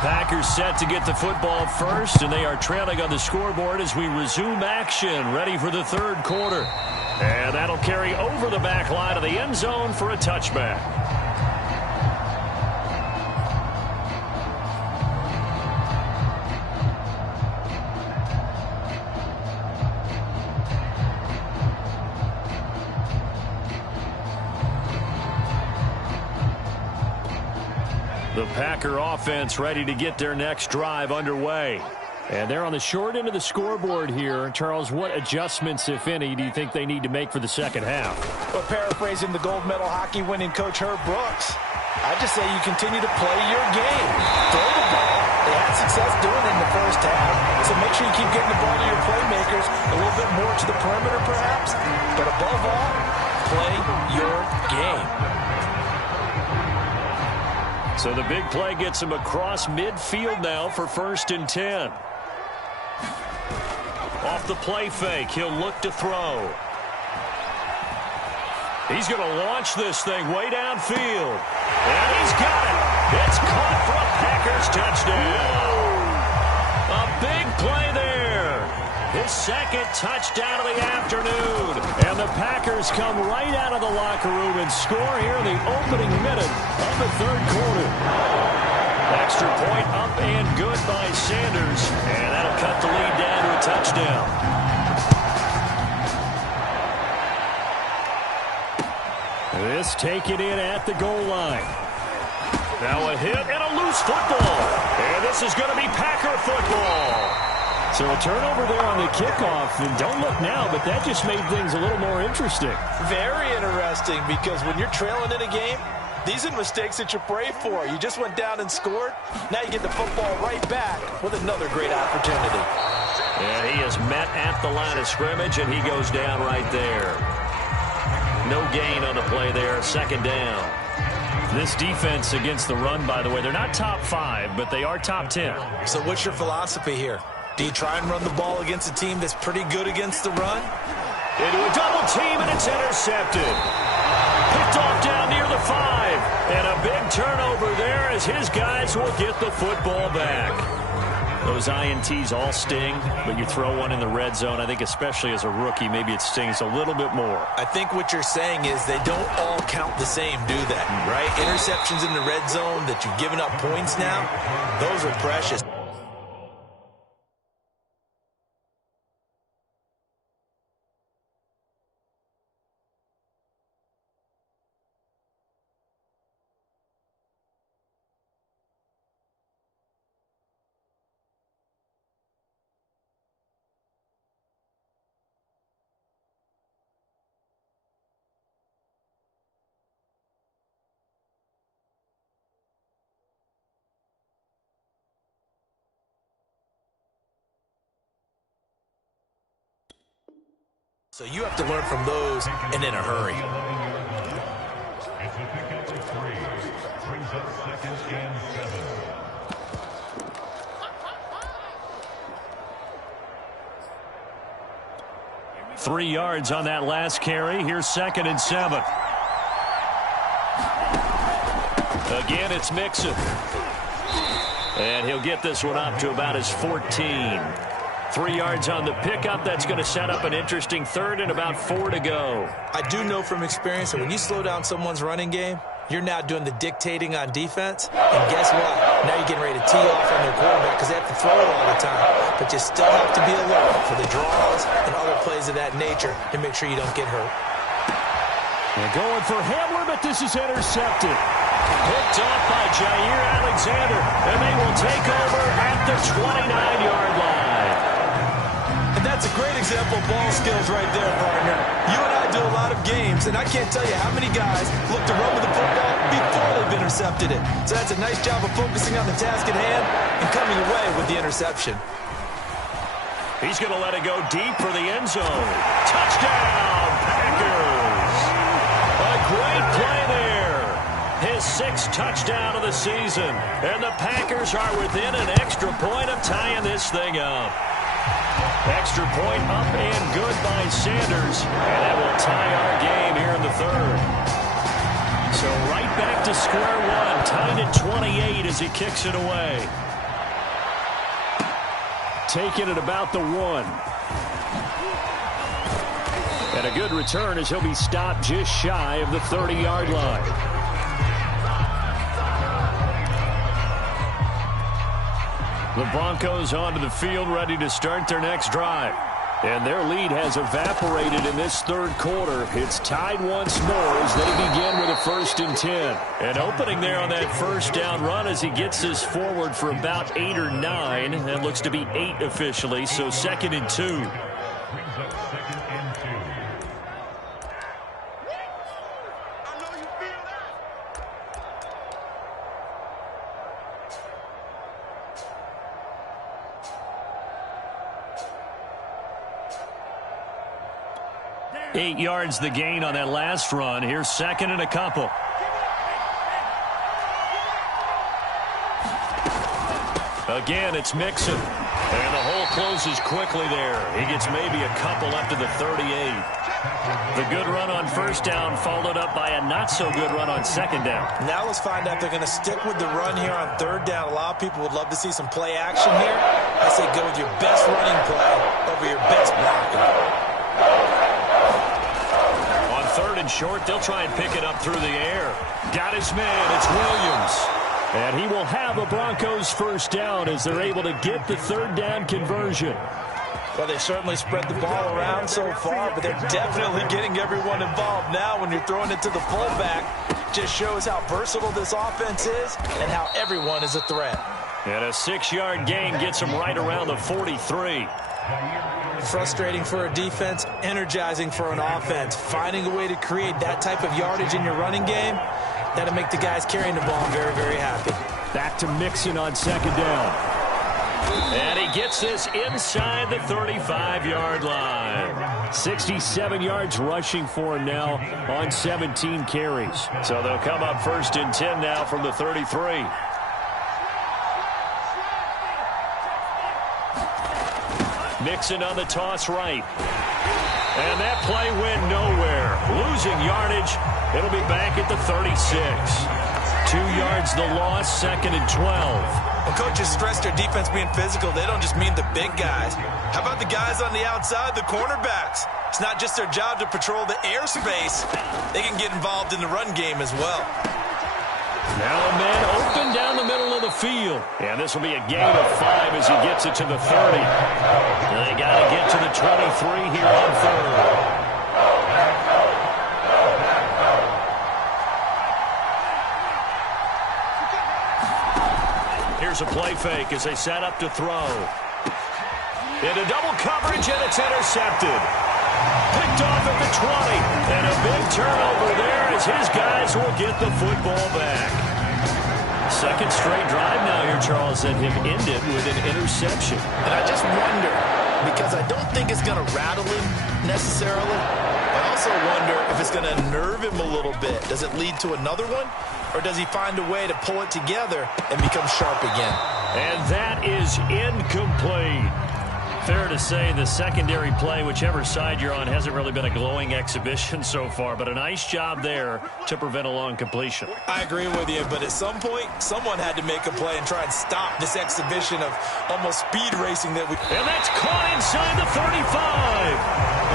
Packers set to get the football first, and they are trailing on the scoreboard as we resume action, ready for the third quarter. And that'll carry over the back line of the end zone for a touchback. The Packer offense ready to get their next drive underway. And they're on the short end of the scoreboard here. Charles, what adjustments, if any, do you think they need to make for the second half? Well, paraphrasing the gold medal hockey winning coach Herb Brooks, I just say you continue to play your game. Throw the ball. They had success doing it in the first half. So make sure you keep getting the ball to your playmakers, a little bit more to the perimeter perhaps. But above all, play your game. So the big play gets him across midfield now for 1st and 10. Off the play fake, he'll look to throw. He's going to launch this thing way downfield. And he's got it. It's caught for a Packers touchdown. A big play there. His second touchdown of the afternoon. And the Packers come right out of the locker room and score here in the opening minute of the third quarter. Extra point up and good by Sanders. And that'll cut the lead down to a touchdown. This taken in at the goal line. Now a hit and a loose football. And this is going to be Packer football. So a turnover there on the kickoff, and don't look now, but that just made things a little more interesting. Very interesting, because when you're trailing in a game, these are mistakes that you pray for. You just went down and scored. Now you get the football right back with another great opportunity. And he is met at the line of scrimmage, and he goes down right there. No gain on the play there, 2nd down. This defense against the run, by the way, they're not top 5, but they are top 10. So what's your philosophy here? Do you try and run the ball against a team that's pretty good against the run? Into a double team, and it's intercepted. Picked off down near the 5. And a big turnover there as his guys will get the football back. Those INTs all sting, but you throw one in the red zone, I think especially as a rookie, maybe it stings a little bit more. I think what you're saying is they don't all count the same, do they? Right? Interceptions in the red zone that you've given up points now, those are precious. So you have to learn from those and in a hurry. Brings up 2nd and 7. 3 yards on that last carry. Here's 2nd and 7. Again, it's Mixon. And he'll get this one up to about his 14. 3 yards on the pickup. That's going to set up an interesting 3rd and about 4 to go. I do know from experience that when you slow down someone's running game, you're now doing the dictating on defense. And guess what? Now you're getting ready to tee off on their quarterback because they have to throw it all the time. But you still have to be alert for the draws and other plays of that nature to make sure you don't get hurt. They're going for Hamler, but this is intercepted. Picked off by Jair Alexander. And they will take over at the 29-yard line. And that's a great example of ball skills right there, partner. You and I do a lot of games, and I can't tell you how many guys look to run with the football before they've intercepted it. So that's a nice job of focusing on the task at hand and coming away with the interception. He's going to let it go deep for the end zone. Touchdown, Packers! A great play there. His 6th touchdown of the season. And the Packers are within an extra point of tying this thing up. Extra point up and good by Sanders. And that will tie our game here in the 3rd. So right back to square one. Tied at 28 as he kicks it away. taken at about the 1. And a good return as he'll be stopped just shy of the 30-yard line. The Broncos onto the field, ready to start their next drive. And their lead has evaporated in this third quarter. It's tied once more as they begin with a 1st and 10. And opening there on that first down run as he gets this forward for about 8 or 9. That looks to be 8 officially, so 2nd and 2. 8 yards the gain on that last run. Here's 2nd and a couple. Again, it's Mixon. And the hole closes quickly there. He gets maybe a couple up to the 38. The good run on 1st down followed up by a not-so-good run on 2nd down. Now let's find out if they're going to stick with the run here on 3rd down. A lot of people would love to see some play action here. I say go with your best running play over your best blocking. 3rd and short, they'll try and pick it up through the air. Got his man, it's Williams. And he will have a Broncos 1st down as they're able to get the 3rd down conversion. Well, they certainly spread the ball around so far, but they're definitely getting everyone involved now when you're throwing it to the fullback. Just shows how versatile this offense is and how everyone is a threat. And a 6-yard gain gets them right around the 43. Frustrating for a defense, energizing for an offense. Finding a way to create that type of yardage in your running game, that'll make the guys carrying the ball very, very happy. Back to Mixon on 2nd down. And he gets this inside the 35-yard line. 67 yards rushing for him now on 17 carries. So they'll come up 1st and 10 now from the 33. Mixon on the toss right. And that play went nowhere. Losing yardage. It'll be back at the 36. 2 yards the loss, 2nd and 12. When coaches stress their defense being physical, they don't just mean the big guys. How about the guys on the outside, the cornerbacks? It's not just their job to patrol the airspace. They can get involved in the run game as well. Now a man open down the middle of the field. And this will be a gain of 5 as he gets it to the 30. And they got to get to the 23 here on 3rd. Here's a play fake as they set up to throw. Into double coverage, and it's intercepted. Picked off at the 20. And a big turnover there as his guys will get the football back. 2nd straight drive now here, Charles, that have ended with an interception. And I just wonder, because I don't think it's going to rattle him necessarily, I also wonder if it's going to nerve him a little bit. Does it lead to another one? Or does he find a way to pull it together and become sharp again? And that is incomplete. Fair to say the secondary play, whichever side you're on, hasn't really been a glowing exhibition so far, but a nice job there to prevent a long completion. I agree with you, but at some point, someone had to make a play and try and stop this exhibition of almost speed racing that we... And that's caught inside the 35.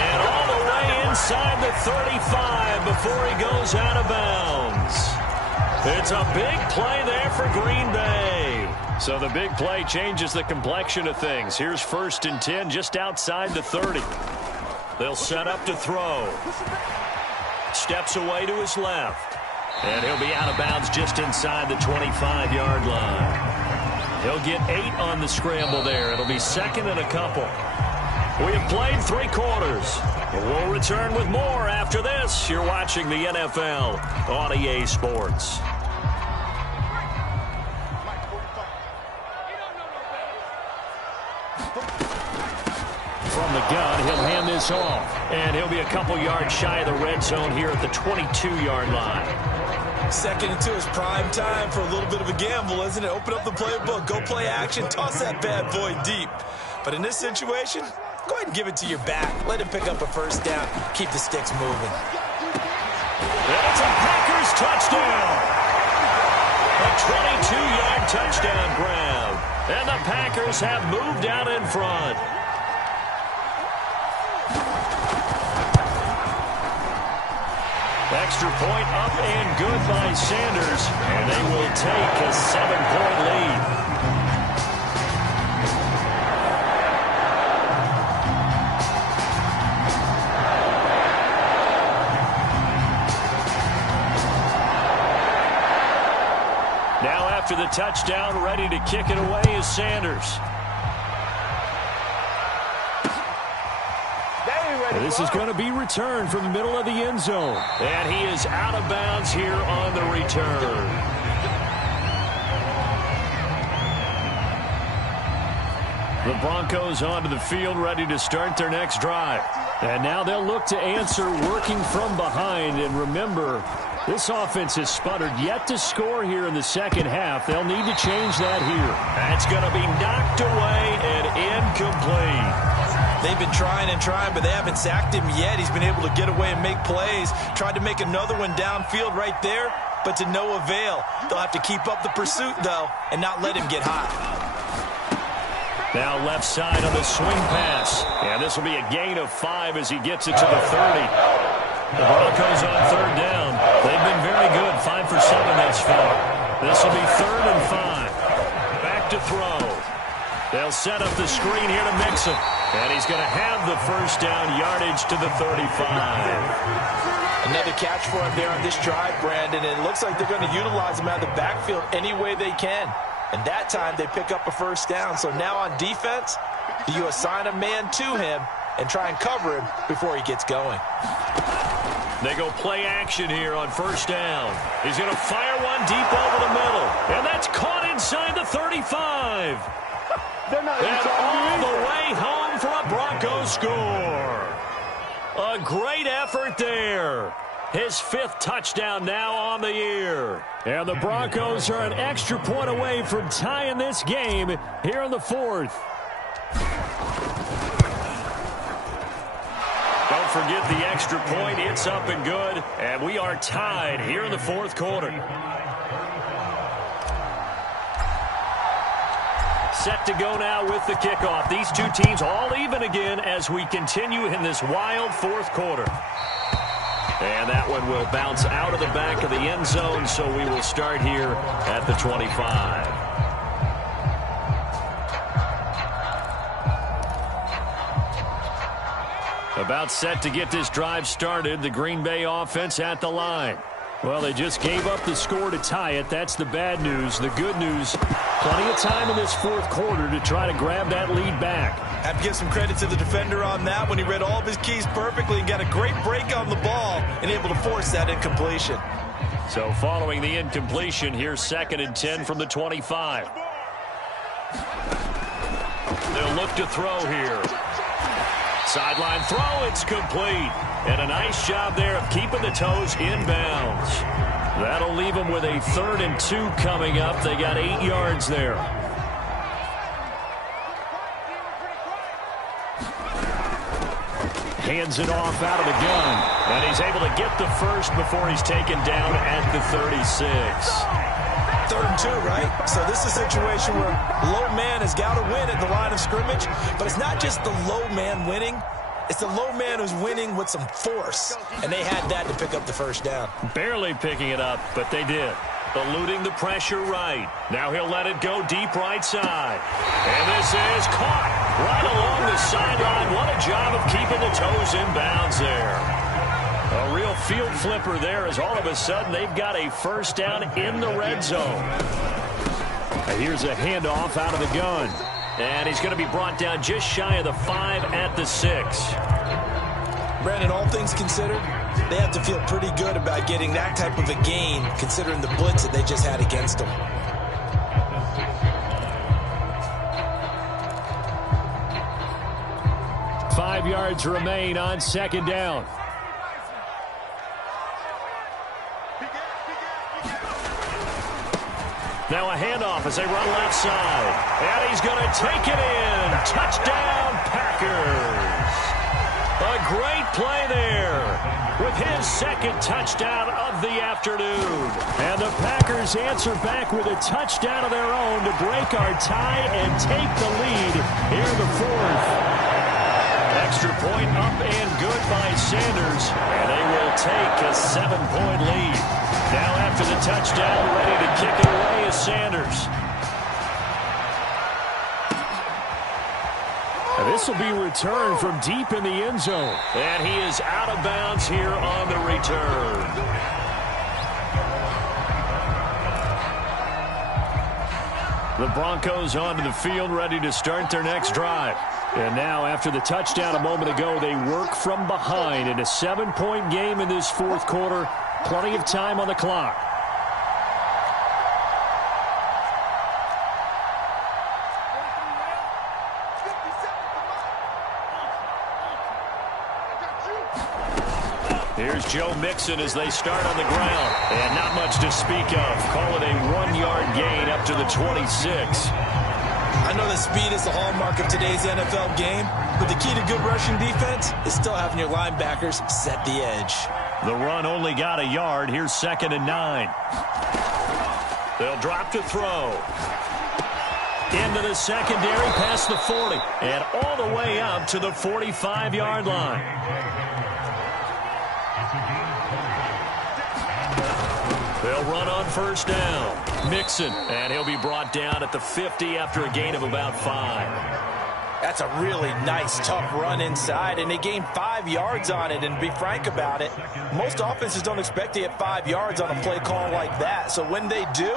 And all the way inside the 35 before he goes out of bounds. It's a big play there for Green Bay. So the big play changes the complexion of things. Here's 1st and 10 just outside the 30. They'll set up to throw. Steps away to his left. And he'll be out of bounds just inside the 25-yard line. He'll get 8 on the scramble there. It'll be 2nd and a couple. We have played 3 quarters. We'll return with more after this. You're watching the NFL on EA Sports. From the gun, he'll hand this off. And he'll be a couple yards shy of the red zone here at the 22-yard line. 2nd and 2 is prime time for a little bit of a gamble, isn't it? Open up the playbook, go play action, toss that bad boy deep. But in this situation, go ahead and give it to your back. Let him pick up a 1st down. Keep the sticks moving. That's a Packers touchdown. A 22-yard touchdown grab. And the Packers have moved out in front. Extra point up and good by Sanders. And they will take a 7-point lead. Now after the touchdown, ready to kick it away is Sanders. This is going to be returned from the middle of the end zone. And he is out of bounds here on the return. The Broncos onto the field, ready to start their next drive. And now they'll look to answer working from behind. And remember, this offense has sputtered yet to score here in the second half. They'll need to change that here. That's going to be knocked away and incomplete. They've been trying and trying, but they haven't sacked him yet. He's been able to get away and make plays. Tried to make another one downfield right there, but to no avail. They'll have to keep up the pursuit, though, and not let him get hot. Now left side on the swing pass. And this will be a gain of 5 as he gets it to the 30. The Broncos on third down. They've been very good, 5 for 7 thus far. This will be 3rd and 5. Back to throw. They'll set up the screen here to Mixon. And he's going to have the first down yardage to the 35. Another catch for him there on this drive, Brandon. And it looks like they're going to utilize him out of the backfield any way they can. And that time they pick up a first down. So now on defense, you assign a man to him and try and cover him before he gets going. They go play action here on first down. He's going to fire one deep over the middle. And that's caught inside the 35. And all the way home for a Broncos score. A great effort there. His 5th touchdown now on the year. And the Broncos are an extra point away from tying this game here in the 4th. Don't forget the extra point. It's up and good. And we are tied here in the 4th quarter. Set to go now with the kickoff. These two teams all even again as we continue in this wild 4th quarter. And that one will bounce out of the back of the end zone, so we will start here at the 25. About set to get this drive started, the Green Bay offense at the line. Well, they just gave up the score to tie it. That's the bad news. The good news, plenty of time in this 4th quarter to try to grab that lead back. Have to give some credit to the defender on that when he read all of his keys perfectly and got a great break on the ball and able to force that incompletion. So following the incompletion, here's 2nd and 10 from the 25. They'll look to throw here. Sideline throw, it's complete. And a nice job there of keeping the toes inbounds. That'll leave them with a 3rd and 2 coming up. They got 8 yards there. Hands it off out of the gun. And he's able to get the first before he's taken down at the 36. 3rd and 2, right? So this is a situation where low man has got to win at the line of scrimmage. But it's not just the low man winning. It's the low man who's winning with some force. And they had that to pick up the first down. Barely picking it up, but they did. Eluding the pressure right. Now he'll let it go deep right side. And this is caught right along the sideline. What a job of keeping the toes in bounds there. A real field flipper there as all of a sudden they've got a first down in the red zone. Here's a handoff out of the gun. And he's going to be brought down just shy of the 5 at the 6. Brandon, all things considered, they have to feel pretty good about getting that type of a gain considering the blitz that they just had against them. Five yards remain on 2nd down. Now a handoff as they run left side. And he's going to take it in. Touchdown, Packers. A great play there with his second touchdown of the afternoon. And the Packers answer back with a touchdown of their own to break our tie and take the lead here in the fourth. Extra point up and good by Sanders, and they will take a 7-point lead. Now after the touchdown, ready to kick it away is Sanders. This will be returned from deep in the end zone. And he is out of bounds here on the return. The Broncos onto the field, ready to start their next drive. And now, after the touchdown a moment ago, they work from behind in a 7-point game in this fourth quarter. Plenty of time on the clock. Here's Joe Mixon as they start on the ground. And not much to speak of. Call it a 1-yard gain up to the 26. I know that speed is the hallmark of today's NFL game, but the key to good rushing defense is still having your linebackers set the edge. The run only got a yard. Here's 2nd and 9. They'll drop to throw. Into the secondary past the 40. And all the way up to the 45-yard line. They'll run on first down. Mixon, and he'll be brought down at the 50 after a gain of about 5. That's a really nice, tough run inside, and they gained 5 yards on it. And to be frank about it, most offenses don't expect to get 5 yards on a play call like that. So when they do,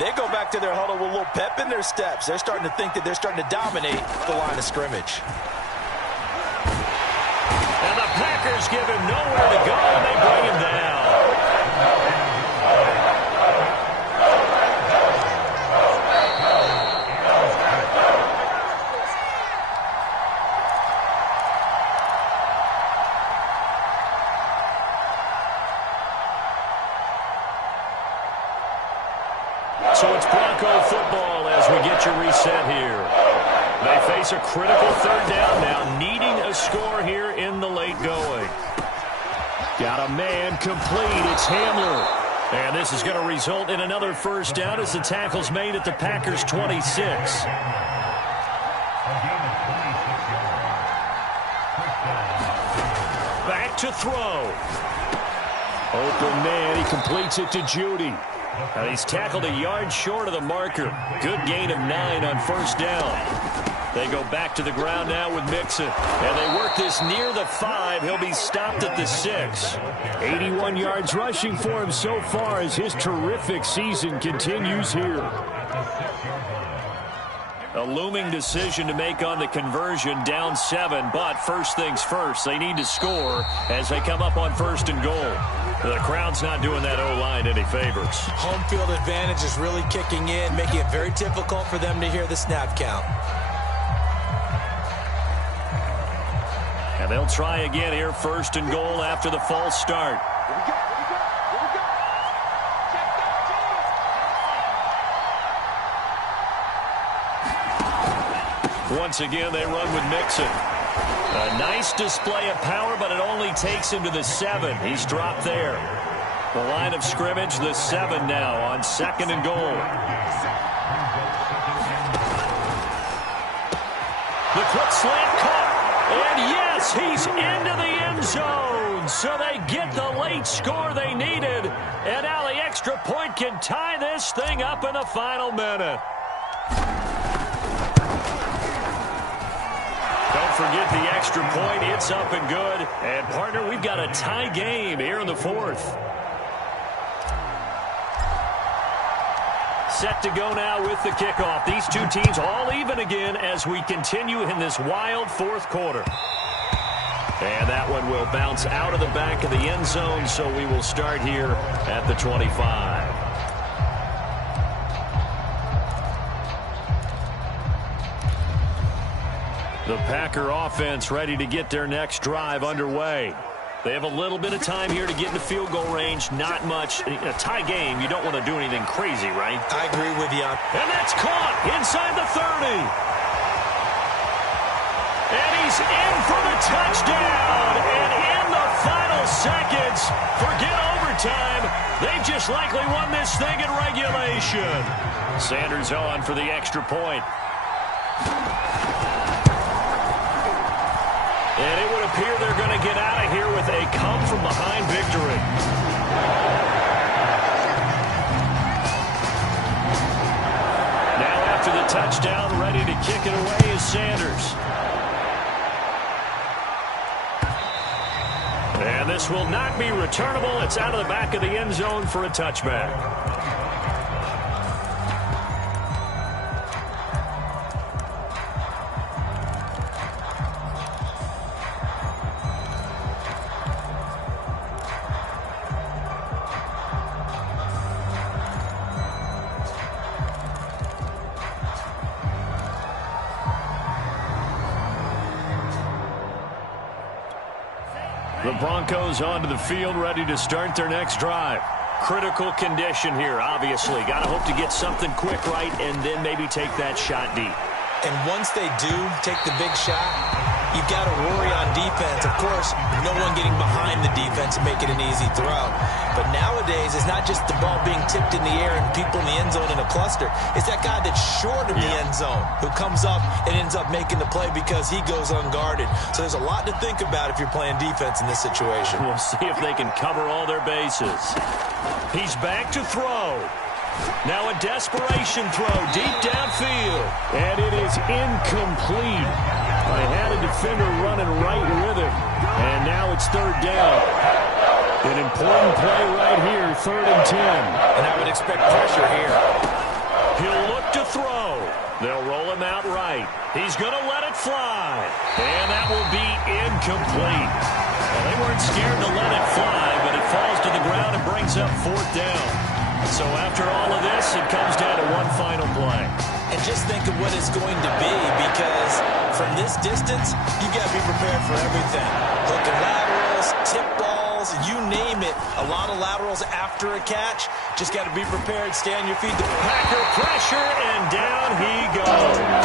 they go back to their huddle with a little pep in their steps. They're starting to think that they're starting to dominate the line of scrimmage. And the Packers give him nowhere to go, and they bring him down. So it's Bronco football as we get you reset here. They face a critical third down now, needing a score here in the late going. Got a man complete. It's Hamler. And this is going to result in another first down as the tackle's made at the Packers' 26. Back to throw. Open man. He completes it to Judy. And he's tackled a yard short of the marker. Good gain of 9 on first down. They go back to the ground now with Mixon. And they work this near the 5. He'll be stopped at the 6. 81 yards rushing for him so far as his terrific season continues here. A looming decision to make on the conversion, down 7. But first things first, they need to score as they come up on first and goal. The crowd's not doing that O-line any favors. Home field advantage is really kicking in, making it very difficult for them to hear the snap count. And they'll try again here, first and goal after the false start. Once again, they run with Mixon. A nice display of power, but it only takes him to the 7. He's dropped there. The line of scrimmage, the 7 now on second and goal. The quick slant caught. And yes, he's into the end zone. So they get the late score they needed. And now the extra point can tie this thing up in the final minute. Don't forget the extra point. It's up and good. And, partner, we've got a tie game here in the fourth. Set to go now with the kickoff. These two teams all even again as we continue in this wild fourth quarter. And that one will bounce out of the back of the end zone, so we will start here at the 25. The Packer offense ready to get their next drive underway. They have a little bit of time here to get into field goal range. Not much. In a tie game, you don't want to do anything crazy, right? I agree with you. And that's caught inside the 30. And he's in for the touchdown. And in the final seconds. Forget overtime. They've just likely won this thing in regulation. Sanders on for the extra point. And it would appear they're going to get out of here with a come-from-behind victory. Now after the touchdown, ready to kick it away is Sanders. And this will not be returnable. It's out of the back of the end zone for a touchback. The Broncos onto the field, ready to start their next drive. Critical condition here, obviously. Got to hope to get something quick right and then maybe take that shot deep. And once they do take the big shot, you've got to worry on defense. Of course, no one getting behind the defense and make it an easy throw. But nowadays, it's not just the ball being tipped in the air and people in the end zone in a cluster. It's that guy that's short of the end zone who comes up and ends up making the play because he goes unguarded. So there's a lot to think about if you're playing defense in this situation. We'll see if they can cover all their bases. He's back to throw. Now a desperation throw deep downfield. And it is incomplete. They had a defender running right with him. And now it's third down. An important play right here, 3rd and 10. And I would expect pressure here. He'll look to throw. They'll roll him out right. He's going to let it fly. And that will be incomplete. Well, they weren't scared to let it fly, but it falls to the ground and brings up 4th down. So after all of this, it comes down to one final play. And just think of what it's going to be, because from this distance, you've got to be prepared for everything. Hook and laterals, tip balls, you name it. A lot of laterals after a catch. Just got to be prepared, stay on your feet. Packer pressure, and down he goes.